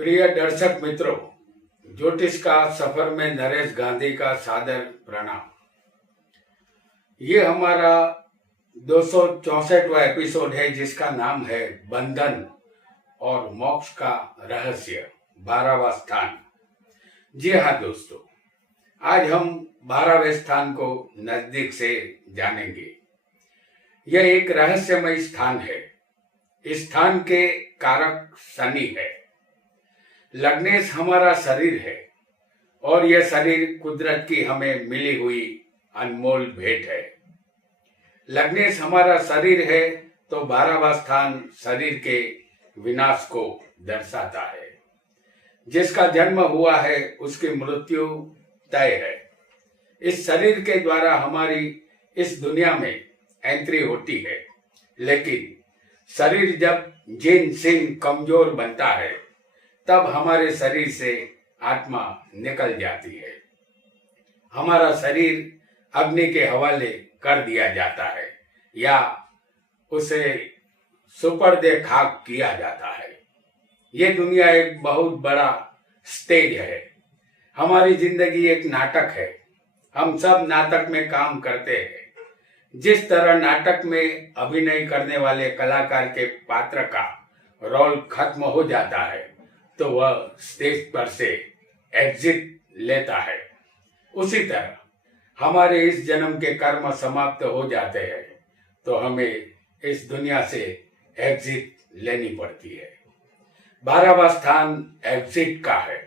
प्रिय दर्शक मित्रों, ज्योतिष का सफर में नरेश गांधी का सादर प्रणाम। ये हमारा 264वां एपिसोड है जिसका नाम है बंधन और मोक्ष का रहस्य, 12वां स्थान। जी हाँ दोस्तों, आज हम 12वें स्थान को नजदीक से जानेंगे। यह एक रहस्यमय स्थान है। इस स्थान के कारक शनि है। लग्नेश हमारा शरीर है और यह शरीर कुदरत की हमें मिली हुई अनमोल भेंट है। लग्नेश हमारा शरीर है तो 12वां स्थान शरीर के विनाश को दर्शाता है। जिसका जन्म हुआ है उसकी मृत्यु तय है। इस शरीर के द्वारा हमारी इस दुनिया में एंट्री होती है, लेकिन शरीर जब जीर्ण शीर्ण कमजोर बनता है तब हमारे शरीर से आत्मा निकल जाती है। हमारा शरीर अग्नि के हवाले कर दिया जाता है या उसे सुपर्दे खाक किया जाता है। ये दुनिया एक बहुत बड़ा स्टेज है। हमारी जिंदगी एक नाटक है। हम सब नाटक में काम करते हैं। जिस तरह नाटक में अभिनय करने वाले कलाकार के पात्र का रोल खत्म हो जाता है तो वह स्टेज पर से एग्जिट लेता है, उसी तरह हमारे इस जन्म के कर्म समाप्त हो जाते हैं तो हमें इस दुनिया से एग्जिट लेनी पड़ती है। 12वां स्थान एग्जिट का है।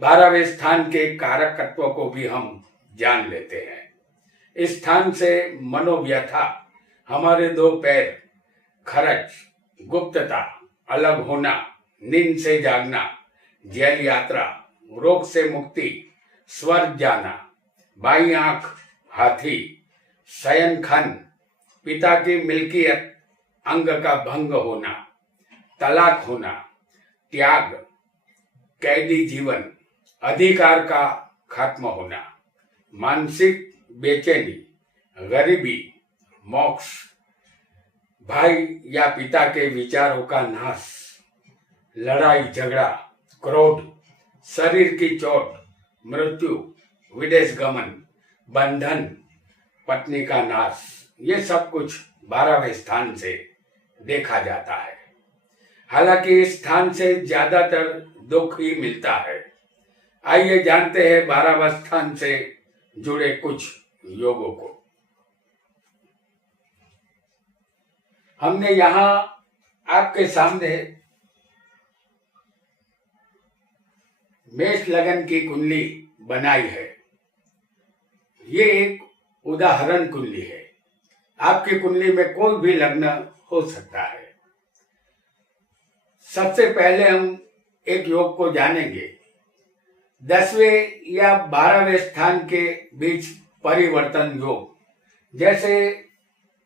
12वें स्थान के कारक तत्वों को भी हम जान लेते हैं। इस स्थान से मनोव्यथा, हमारे दो पैर, खर्च, गुप्तता, अलग होना, नींद से जागना, जेल यात्रा, रोग से मुक्ति, स्वर्ग जाना, बाई आंख, हाथी, शयन खंड, पिता की मिल्कियत, अंग का भंग होना, तलाक होना, त्याग, कैदी जीवन, अधिकार का खत्म होना, मानसिक बेचैनी, गरीबी, मोक्ष, भाई या पिता के विचारों का नाश, लड़ाई झगड़ा, क्रोध, शरीर की चोट, मृत्यु, विदेश गमन, बंधन, पत्नी का नाश, ये सब कुछ 12वें स्थान से देखा जाता है। हालांकि इस स्थान से ज्यादातर दुख ही मिलता है। आइए जानते हैं 12वां स्थान से जुड़े कुछ योगों को। हमने यहाँ आपके सामने मेष लगन की कुंडली बनाई है। ये एक उदाहरण कुंडली है। आपकी कुंडली में कोई भी लग्न हो सकता है। सबसे पहले हम एक योग को जानेंगे। 10वें या 12वें स्थान के बीच परिवर्तन योग। जैसे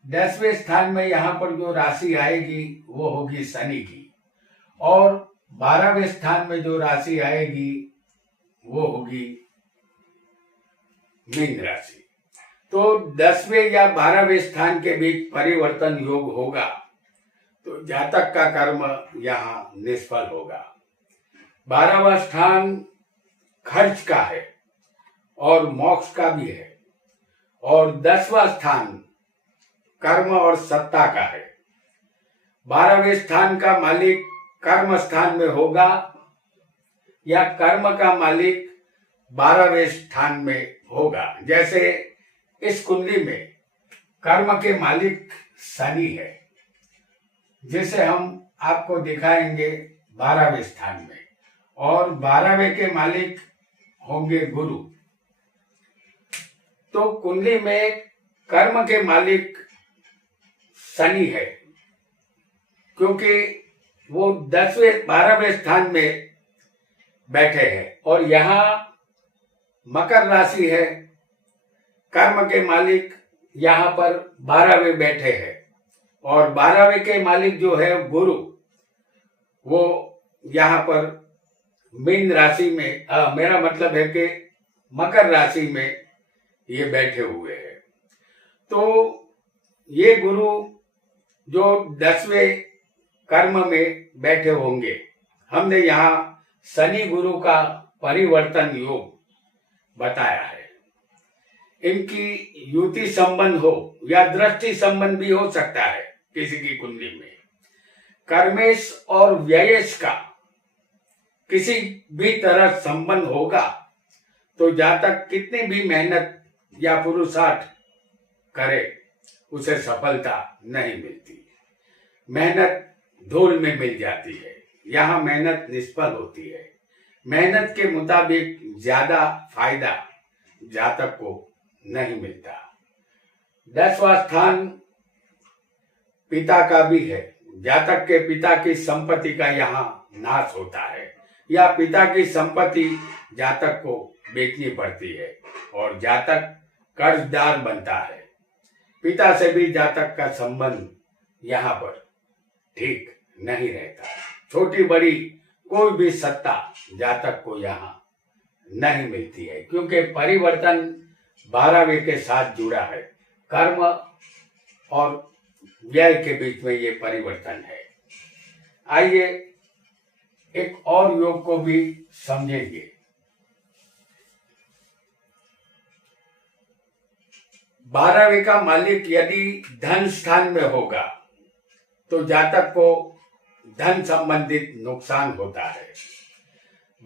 10वें स्थान में यहाँ पर जो राशि आएगी वो होगी शनि की, और 12वें स्थान में जो राशि आएगी वो होगी मीन राशि। तो 10वें या 12वें स्थान के बीच परिवर्तन योग होगा तो जातक का कर्म यहाँ निष्फल होगा। 12वां स्थान खर्च का है और मोक्ष का भी है, और 10वां स्थान कर्म और सत्ता का है। 12वें स्थान का मालिक कर्म स्थान में होगा या कर्म का मालिक 12वें स्थान में होगा। जैसे इस कुंडली में कर्म के मालिक शनि है, जिसे हम आपको दिखाएंगे 12वें स्थान में, और 12वें के मालिक होंगे गुरु। तो कुंडली में कर्म के मालिक शनि है, क्योंकि वो 12वें स्थान में बैठे हैं, और यहाँ मकर राशि है। कर्म के मालिक यहाँ पर 12वें बैठे हैं, और 12वें के मालिक जो है गुरु, वो यहाँ पर मीन राशि में, मेरा मतलब है कि मकर राशि में ये बैठे हुए हैं। तो ये गुरु जो 10वें कर्म में बैठे होंगे, हमने यहाँ शनि गुरु का परिवर्तन योग बताया है। इनकी युति संबंध हो या दृष्टि संबंध भी हो सकता है किसी की कुंडली में। कर्मेश और व्ययेश का किसी भी तरह संबंध होगा तो जातक कितनी भी मेहनत या पुरुषार्थ करे उसे सफलता नहीं मिलती। मेहनत धूल में मिल जाती है। यहाँ मेहनत निष्फल होती है। मेहनत के मुताबिक ज्यादा फायदा जातक को नहीं मिलता। 10वां स्थान पिता का भी है। जातक के पिता की संपत्ति का यहाँ नाश होता है या पिता की संपत्ति जातक को बेचनी पड़ती है और जातक कर्जदार बनता है। पिता से भी जातक का संबंध यहाँ पर ठीक नहीं रहता। छोटी बड़ी कोई भी सत्ता जातक को यहाँ नहीं मिलती है क्योंकि परिवर्तन 12वें के साथ जुड़ा है। कर्म और व्यय के बीच में ये परिवर्तन है। आइए एक और योग को भी समझेंगे। 12वें का मालिक यदि धन स्थान में होगा तो जातक को धन संबंधित नुकसान होता है।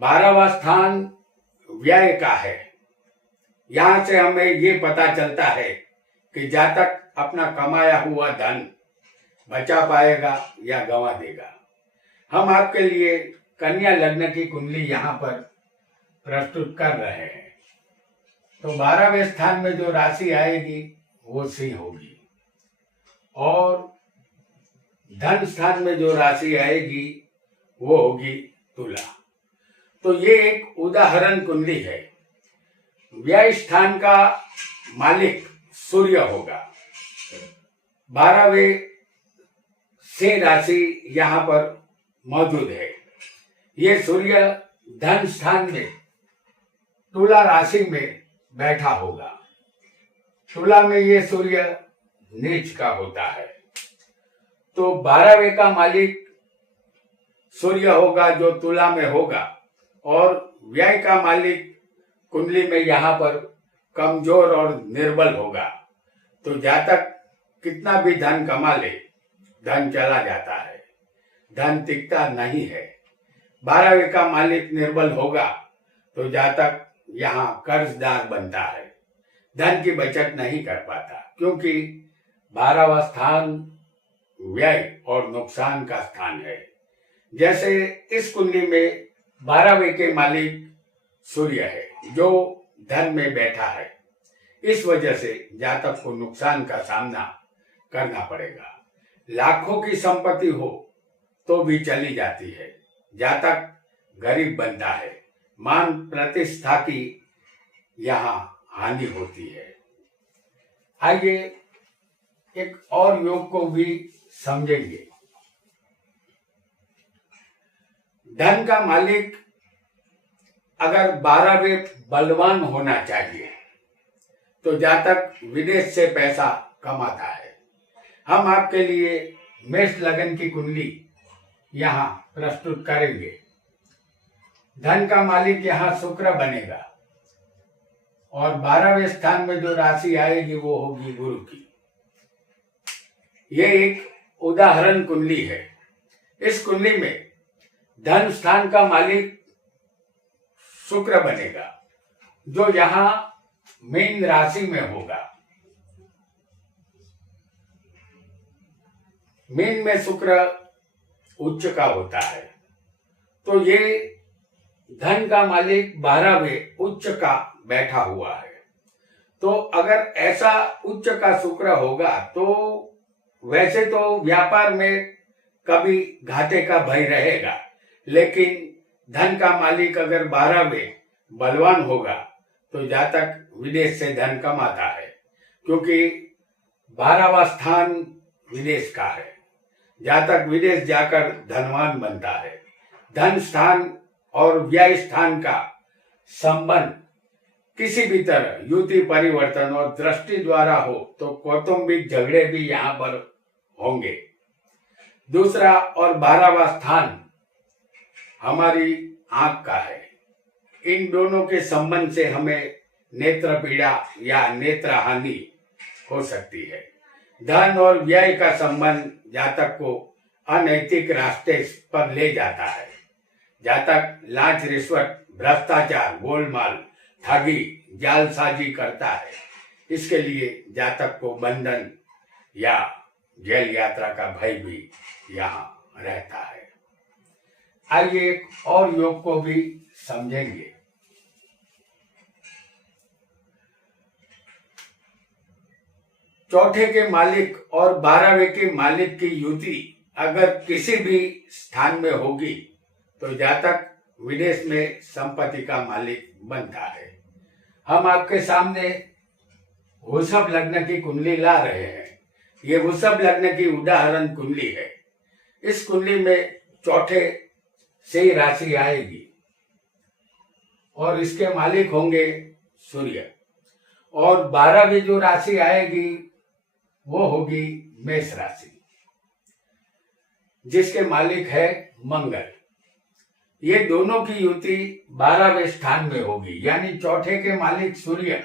12वां स्थान व्यय का है। यहां से हमें ये पता चलता है कि जातक अपना कमाया हुआ धन बचा पाएगा या गंवा देगा। हम आपके लिए कन्या लग्न की कुंडली यहाँ पर प्रस्तुत कर रहे हैं। तो 12वें स्थान में जो राशि आएगी वो सिंह होगी और धन स्थान में जो राशि आएगी वो होगी तुला। तो ये एक उदाहरण कुंडली है। व्यय स्थान का मालिक सूर्य होगा। 12वें से राशि यहाँ पर मौजूद है। ये सूर्य धन स्थान में तुला राशि में बैठा होगा। तुला में ये सूर्य नीच का होता है। तो 12वें का मालिक सूर्य होगा जो तुला में होगा और व्यय का मालिक कुंडली में यहाँ पर कमजोर और निर्बल होगा। तो जातक कितना भी धन कमा ले धन चला जाता है, धन टिकता नहीं है। 12वें का मालिक निर्बल होगा तो जातक यहाँ कर्जदार बनता है, धन की बचत नहीं कर पाता क्योंकि 12वां स्थान व्यय और नुकसान का स्थान है। जैसे इस कुंडली में 12वें के मालिक सूर्य है जो धन में बैठा है। इस वजह से जातक को नुकसान का सामना करना पड़ेगा। लाखों की संपत्ति हो तो भी चली जाती है। जातक गरीब बनता है। मान प्रतिष्ठा की यहाँ हानि होती है। आइए एक और योग को भी समझेंगे। धन का मालिक अगर 12वें बलवान होना चाहिए तो जातक विदेश से पैसा कमाता है। हम आपके लिए मेष लगन की कुंडली यहाँ प्रस्तुत करेंगे। धन का मालिक यहाँ शुक्र बनेगा और 12वें स्थान में जो राशि आएगी वो होगी गुरु की। ये एक उदाहरण कुंडली है। इस कुंडली में धन स्थान का मालिक शुक्र बनेगा जो यहाँ मीन राशि में होगा। मीन में शुक्र उच्च का होता है तो ये धन का मालिक 12वें उच्च का बैठा हुआ है। तो अगर ऐसा उच्च का शुक्र होगा तो वैसे तो व्यापार में कभी घाटे का भय रहेगा, लेकिन धन का मालिक अगर 12वें बलवान होगा तो जातक विदेश से धन कमाता है क्योंकि 12वां स्थान विदेश का है। जातक विदेश जाकर धनवान बनता है। धन स्थान और व्यय स्थान का संबंध किसी भी तरह युति परिवर्तन और दृष्टि द्वारा हो तो कौटुंबिक झगड़े भी यहाँ पर होंगे। दूसरा और 12वां स्थान हमारी आंख का है। इन दोनों के संबंध से हमें नेत्र पीड़ा या नेत्र हानि हो सकती है। धन और व्यय का संबंध जातक को अनैतिक रास्ते पर ले जाता है। जातक लांच, रिश्वत, भ्रष्टाचार, गोलमाल, ठगी, जालसाजी करता है। इसके लिए जातक को बंधन या जेल यात्रा का भय भी यहाँ रहता है। आइए एक और योग को भी समझेंगे। चौथे के मालिक और 12वें के मालिक की युति अगर किसी भी स्थान में होगी तो जातक विदेश में संपत्ति का मालिक बनता है। हम आपके सामने वृषभ लग्न की कुंडली ला रहे हैं। ये वृषभ लग्न की उदाहरण कुंडली है। इस कुंडली में चौथे से ही राशि आएगी और इसके मालिक होंगे सूर्य, और 12वीं जो राशि आएगी वो होगी मेष राशि, जिसके मालिक है मंगल। ये दोनों की युति 12वें स्थान में होगी, यानी चौथे के मालिक सूर्य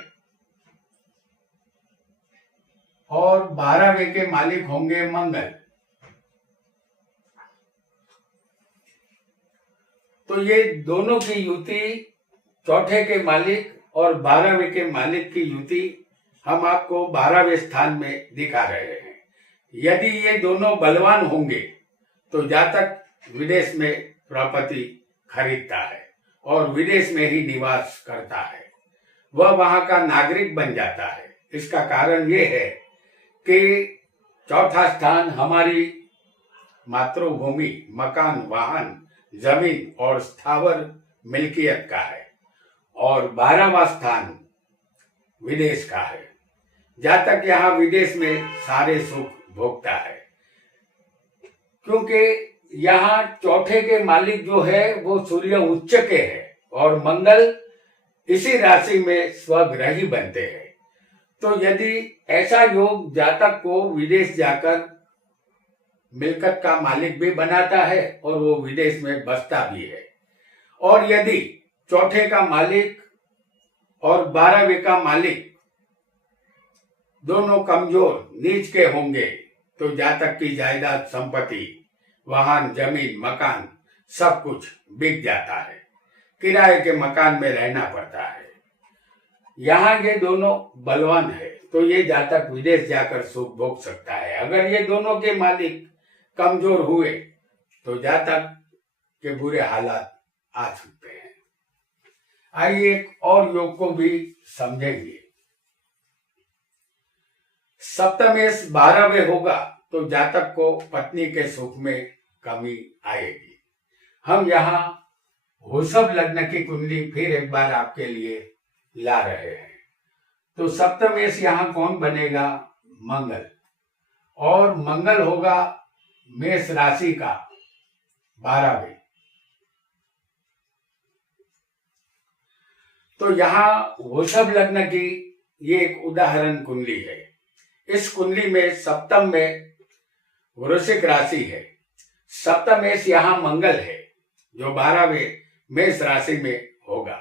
और 12वें के मालिक होंगे मंगल। तो ये दोनों की युति, चौथे के मालिक और 12वें के मालिक की युति हम आपको 12वें स्थान में दिखा रहे हैं। यदि ये दोनों बलवान होंगे तो जातक विदेश में प्रॉपर्टी खरीदता है और विदेश में ही निवास करता है। वह वहां का नागरिक बन जाता है। इसका कारण ये है कि चौथा स्थान हमारी मातृभूमि, मकान, वाहन, जमीन और स्थावर मिल्कियत का है, और 12वां स्थान विदेश का है। जातक यहाँ विदेश में सारे सुख भोगता है, क्योंकि यहाँ चौथे के मालिक जो है वो सूर्य उच्च के है और मंगल इसी राशि में स्वग्रही बनते हैं। तो यदि ऐसा योग जातक को विदेश जाकर मिल्कत का मालिक भी बनाता है और वो विदेश में बसता भी है, और यदि चौथे का मालिक और 12वें का मालिक दोनों कमजोर नीच के होंगे तो जातक की जायदाद, संपत्ति, वाहन, जमीन, मकान सब कुछ बिक जाता है। किराए के मकान में रहना पड़ता है। यहाँ ये दोनों बलवान है तो ये जातक विदेश जाकर सुख भोग सकता है। अगर ये दोनों के मालिक कमजोर हुए तो जातक के बुरे हालात आ सकते हैं। आइए एक और योग को भी समझेंगे। सप्तमेश 12वें होगा तो जातक को पत्नी के सुख में कमी आएगी। हम यहाँ वृषभ लग्न की कुंडली फिर एक बार आपके लिए ला रहे हैं। तो सप्तमेश यहाँ कौन बनेगा? मंगल, और मंगल होगा मेष राशि का 12वें। तो यहाँ वृषभ लग्न की ये एक उदाहरण कुंडली है। इस कुंडली में सप्तम में वृश्चिक राशि है। सप्तमेश यहाँ मंगल है जो 12वें मेष राशि में होगा।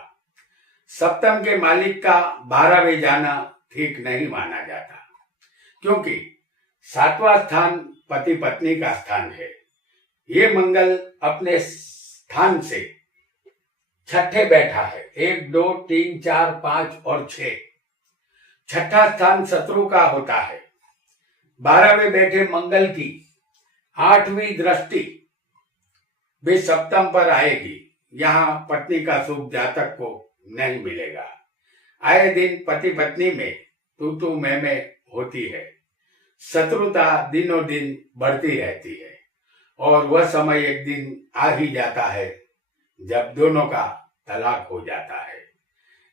सप्तम के मालिक का 12वें जाना ठीक नहीं माना जाता, क्योंकि 7वां स्थान पति पत्नी का स्थान है। ये मंगल अपने स्थान से छठे बैठा है। 1, 2, 3, 4, 5 और 6। छठा स्थान शत्रु का होता है। 12वें बैठे मंगल की 8वीं दृष्टि भी सप्तम पर आएगी। यहाँ पत्नी का सुख जातक को नहीं मिलेगा। आए दिन पति पत्नी में तू मैं होती है। शत्रुता दिनों दिन बढ़ती रहती है, और वह समय एक दिन आ ही जाता है जब दोनों का तलाक हो जाता है।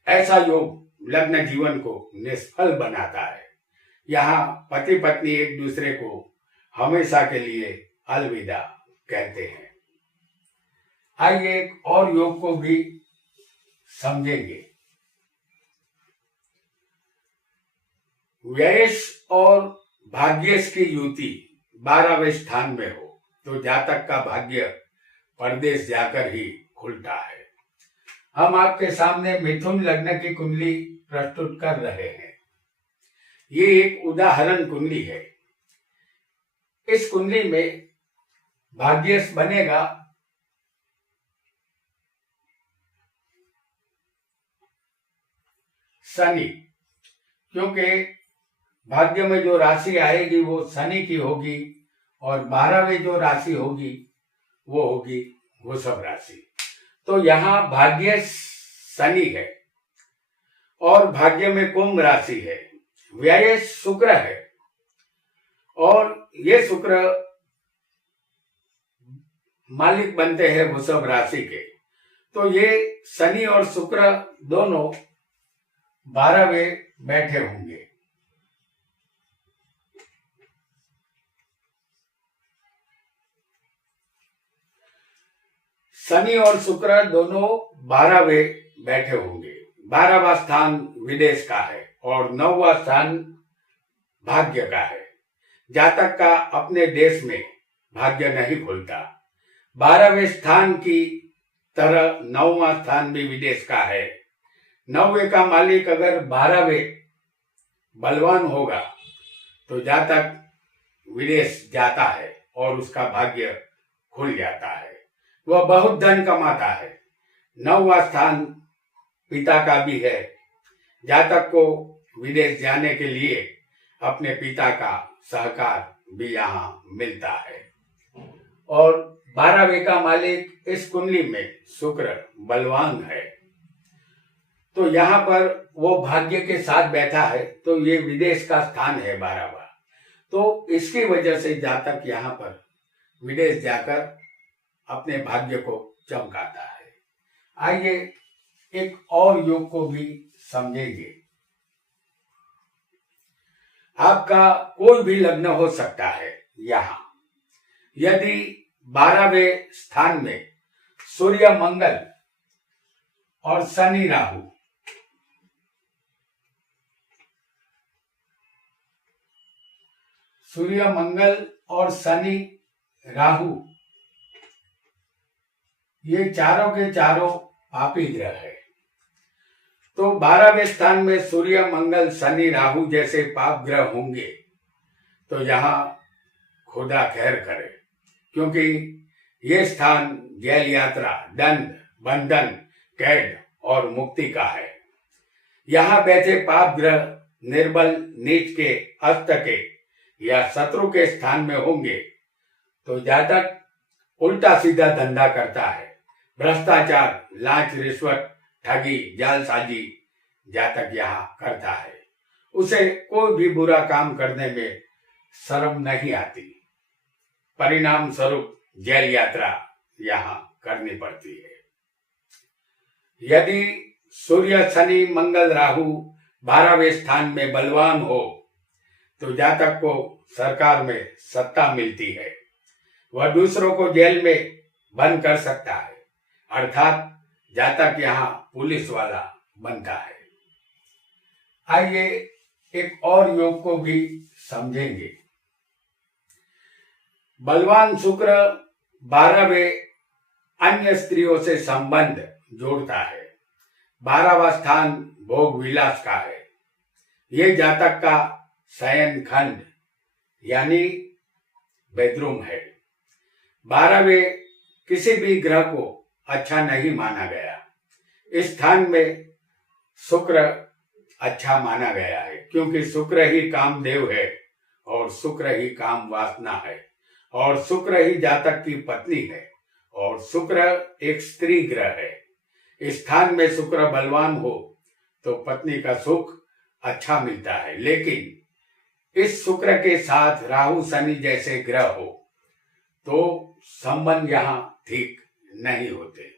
ऐसा योग लग्न जीवन को निष्फल बनाता है। यहाँ पति पत्नी एक दूसरे को हमेशा के लिए अलविदा कहते हैं। आइए एक और योग को भी समझेंगे। व्ययश और भाग्यश की युति 12वें स्थान में हो तो जातक का भाग्य परदेश जाकर ही खुलता है। हम आपके सामने मिथुन लग्न की कुंडली प्रस्तुत कर रहे हैं। ये एक उदाहरण कुंडली है। इस कुंडली में भाग्यश बनेगा शनि, क्योंकि भाग्य में जो राशि आएगी वो शनि की होगी और 12वीं जो राशि होगी वो होगी वृषभ राशि। तो यहाँ भाग्य शनि है और भाग्य में कुंभ राशि है, व्यय शुक्र है और ये शुक्र मालिक बनते हैं वृषभ राशि के। तो ये शनि और शुक्र दोनों 12वें बैठे होंगे। शनि और शुक्र दोनों 12वें बैठे होंगे। 12वां स्थान विदेश का है और 9वां स्थान भाग्य का है। जातक का अपने देश में भाग्य नहीं खुलता। 12वें स्थान की तरह 9वां स्थान भी विदेश का है। 9वें का मालिक अगर 12वें बलवान होगा तो जातक विदेश जाता है और उसका भाग्य खुल जाता है, वह बहुत धन कमाता है। 9वां स्थान पिता का भी है। जातक को विदेश जाने के लिए अपने पिता का सहकार भी यहाँ मिलता है। और 12वें का मालिक इस कुंडली में शुक्र बलवान है, तो यहाँ पर वो भाग्य के साथ बैठा है, तो ये विदेश का स्थान है 12वां। तो इसकी वजह से जातक यहाँ पर विदेश जाकर अपने भाग्य को चमकाता है। आइए एक और योग को भी समझेंगे। आपका कोई भी लग्न हो सकता है। यहाँ यदि 12वें स्थान में सूर्य मंगल और शनि राहु, सूर्य मंगल और शनि राहु ये चारों के चारों पापी ग्रह है। तो 12वें स्थान में सूर्य मंगल शनि राहु जैसे पाप ग्रह होंगे तो यहाँ खुदा खैर करे, क्योंकि ये स्थान जेल यात्रा, दंड, बंधन, कैद और मुक्ति का है। यहाँ बैठे पाप ग्रह निर्बल, नीच के, अस्त के या शत्रु के स्थान में होंगे तो जातक उल्टा सीधा धंधा करता है। भ्रष्टाचार, लांच, रिश्वत, ठगी, जालसाजी जातक यहाँ करता है। उसे कोई भी बुरा काम करने में शर्म नहीं आती। परिणाम स्वरूप जेल यात्रा यहाँ करनी पड़ती है। यदि सूर्य शनि मंगल राहु 12वें स्थान में बलवान हो तो जातक को सरकार में सत्ता मिलती है। वह दूसरों को जेल में बंद कर सकता है, अर्थात जातक यहाँ पुलिस वाला बनता है। आइए एक और योग को भी समझेंगे। बलवान शुक्र 12वें अन्य स्त्रियों से संबंध जोड़ता है। 12वां स्थान भोग विलास का है। ये जातक का शयन खंड यानी बेडरूम है। 12वें किसी भी ग्रह को अच्छा नहीं माना गया। इस स्थान में शुक्र अच्छा माना गया है, क्योंकि शुक्र ही कामदेव है और शुक्र ही काम वासना है और शुक्र ही जातक की पत्नी है और शुक्र एक स्त्री ग्रह है। इस स्थान में शुक्र बलवान हो तो पत्नी का सुख अच्छा मिलता है, लेकिन इस शुक्र के साथ राहु शनि जैसे ग्रह हो तो संबंध यहाँ ठीक नहीं होते।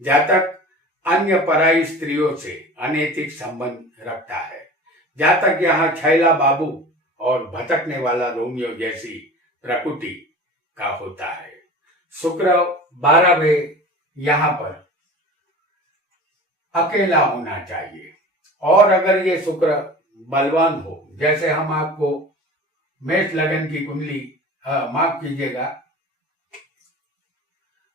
जातक अन्य पराई स्त्रियों से अनैतिक संबंध रखता है। जातक यहाँ छैला बाबू और भटकने वाला रोमियो जैसी प्रकृति का होता है। शुक्र 12वें यहाँ पर अकेला होना चाहिए, और अगर ये शुक्र बलवान हो, जैसे हम आपको मेष लगन की कुंडली, माफ कीजिएगा,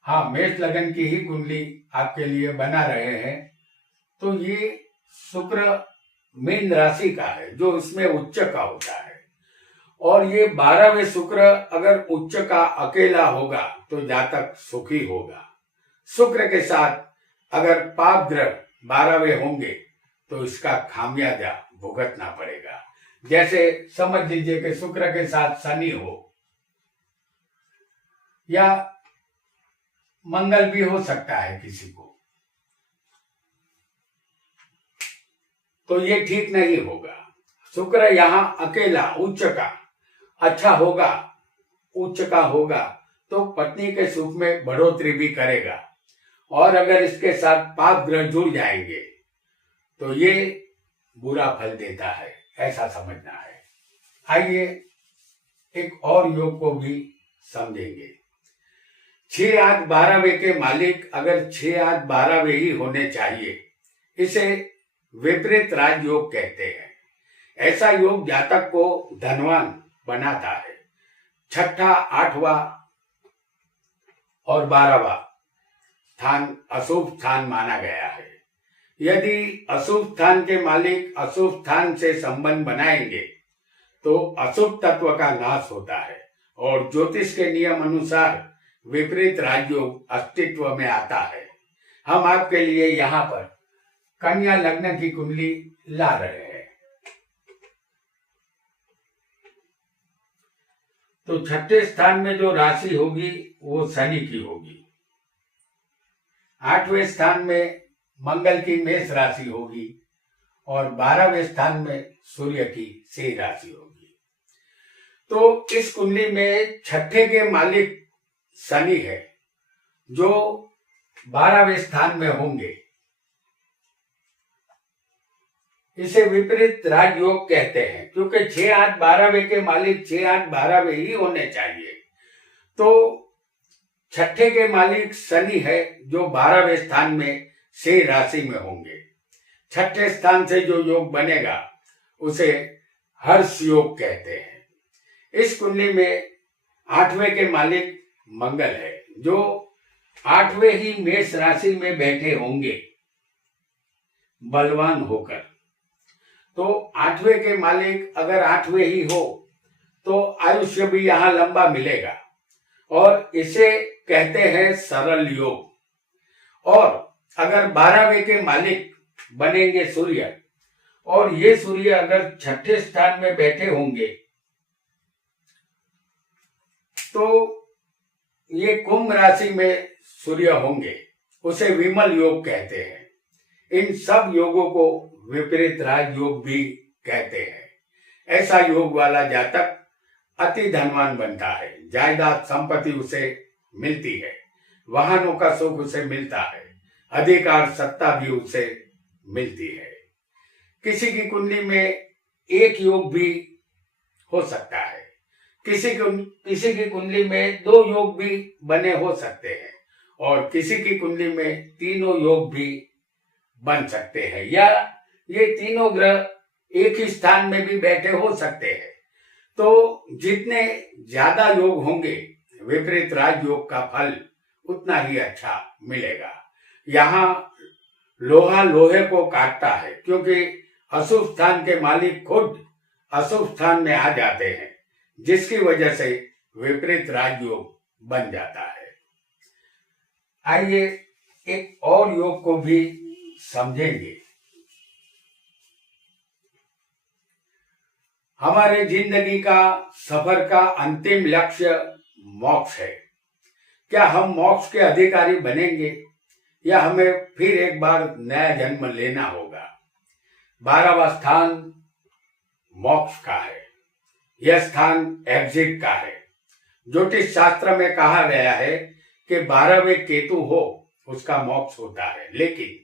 हाँ, मेष लगन की ही कुंडली आपके लिए बना रहे हैं। तो ये शुक्र मीन राशि का है जो इसमें उच्च का होता है, और ये 12वें शुक्र अगर उच्च का अकेला होगा तो जातक सुखी होगा। शुक्र के साथ अगर पाप ग्रह 12वें होंगे तो इसका खामियाजा भुगतना पड़ेगा। जैसे समझ लीजिए कि शुक्र के साथ शनि हो या मंगल भी हो सकता है किसी को, तो ये ठीक नहीं होगा। शुक्र यहाँ अकेला उच्च का अच्छा होगा, उच्च का होगा तो पत्नी के सुख में बढ़ोतरी भी करेगा, और अगर इसके साथ पाप ग्रह जुड़ जाएंगे तो ये बुरा फल देता है, ऐसा समझना है। आइए एक और योग को भी समझेंगे। 6 8 12वें के मालिक अगर 6 8 12वें ही होने चाहिए, इसे विपरीत राजयोग कहते हैं। ऐसा योग जातक को धनवान बनाता है। 6ठा 8वां और 12वां स्थान अशुभ स्थान माना गया है। यदि अशुभ स्थान के मालिक अशुभ स्थान से संबंध बनाएंगे तो अशुभ तत्व का नाश होता है, और ज्योतिष के नियम अनुसार विपरीत राजयोग अस्तित्व में आता है। हम आपके लिए यहाँ पर कन्या लग्न की कुंडली ला रहे हैं। तो 6ठे स्थान में जो राशि होगी वो शनि की होगी। 8वें स्थान में मंगल की मेष राशि होगी, और 12वें स्थान में सूर्य की सिंह राशि होगी। तो इस कुंडली में 6ठे के मालिक शनि है जो 12वें स्थान में होंगे। इसे विपरीत राजयोग कहते हैं, क्योंकि 6 8 12वें के मालिक 6 8 12वें ही होने चाहिए। तो 6ठे के मालिक शनि है जो 12वें स्थान में सिंह राशि में होंगे। 6ठे स्थान से जो योग बनेगा उसे हर्ष योग कहते हैं। इस कुंडली में 8वें के मालिक मंगल है जो 8वें ही मेष राशि में बैठे होंगे बलवान होकर। तो 8वें के मालिक अगर 8वें ही हो तो आयुष्य भी यहाँ लंबा मिलेगा, और इसे कहते हैं सरल योग। और अगर 12वें के मालिक बनेंगे सूर्य, और ये सूर्य अगर 6ठे स्थान में बैठे होंगे तो ये कुंभ राशि में सूर्य होंगे, उसे विमल योग कहते हैं। इन सब योगों को विपरीत राजयोग भी कहते हैं। ऐसा योग वाला जातक अति धनवान बनता है, जायदाद संपत्ति उसे मिलती है, वाहनों का सुख उसे मिलता है, अधिकार सत्ता भी उसे मिलती है। किसी की कुंडली में एक योग भी हो सकता है, किसी की कुंडली में 2 योग भी बने हो सकते हैं, और किसी की कुंडली में 3 योग भी बन सकते हैं, या ये तीनों ग्रह एक ही स्थान में भी बैठे हो सकते हैं। तो जितने ज्यादा योग होंगे विपरीत राजयोग का फल उतना ही अच्छा मिलेगा। यहाँ लोहा लोहे को काटता है, क्योंकि अशुभ स्थान के मालिक खुद अशुभ स्थान में आ जाते हैं, जिसकी वजह से विपरीत राजयोग बन जाता है। आइए एक और योग को भी समझेंगे। हमारे जिंदगी का सफर का अंतिम लक्ष्य मोक्ष है। क्या हम मोक्ष के अधिकारी बनेंगे, या हमें फिर एक बार नया जन्म लेना होगा? 12वां स्थान मोक्ष का है, यह स्थान एग्जिट का है। ज्योतिष शास्त्र में कहा गया है कि 12वें केतु हो उसका मोक्ष होता है, लेकिन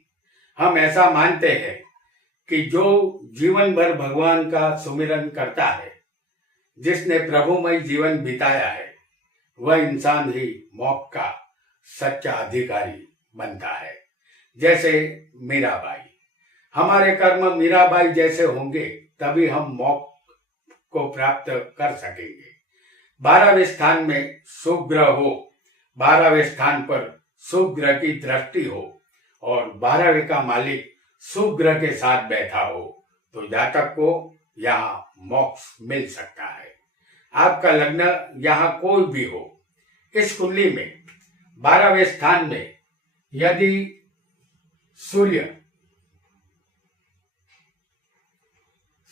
हम ऐसा मानते हैं कि जो जीवन भर भगवान का सुमिरन करता है, जिसने प्रभुमय जीवन बिताया है, वह इंसान ही मोक्ष का सच्चा अधिकारी बनता है। जैसे मीराबाई, हमारे कर्म मीराबाई जैसे होंगे तभी हम मोक्ष को प्राप्त कर सकेंगे। 12वें स्थान में शुभ ग्रह हो, 12वें स्थान पर शुभ ग्रह की दृष्टि हो और 12वें का मालिक शुभ ग्रह के साथ बैठा हो तो जातक को यहाँ मोक्ष मिल सकता है। आपका लग्न यहाँ कोई भी हो, इस कुंडली में 12वें स्थान में यदि सूर्य,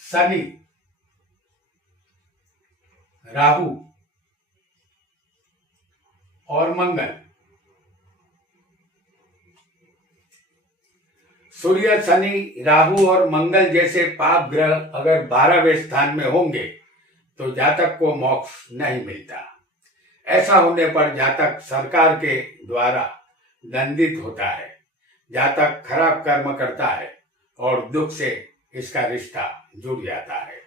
शनि, राहु और मंगल, सूर्य, शनि, राहु और मंगल जैसे पाप ग्रह अगर 12वें स्थान में होंगे तो जातक को मोक्ष नहीं मिलता। ऐसा होने पर जातक सरकार के द्वारा दंडित होता है। जातक खराब कर्म करता है और दुख से इसका रिश्ता जुड़ जाता है।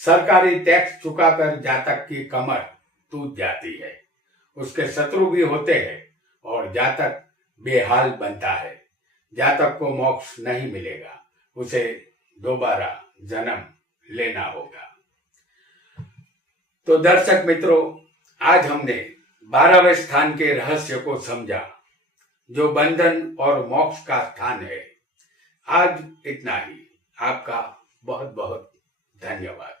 सरकारी टैक्स चुकाकर जातक की कमर टूट जाती है, उसके शत्रु भी होते हैं और जातक बेहाल बनता है। जातक को मोक्ष नहीं मिलेगा, उसे दोबारा जन्म लेना होगा। तो दर्शक मित्रों, आज हमने 12वें स्थान के रहस्य को समझा, जो बंधन और मोक्ष का स्थान है। आज इतना ही। आपका बहुत बहुत धन्यवाद।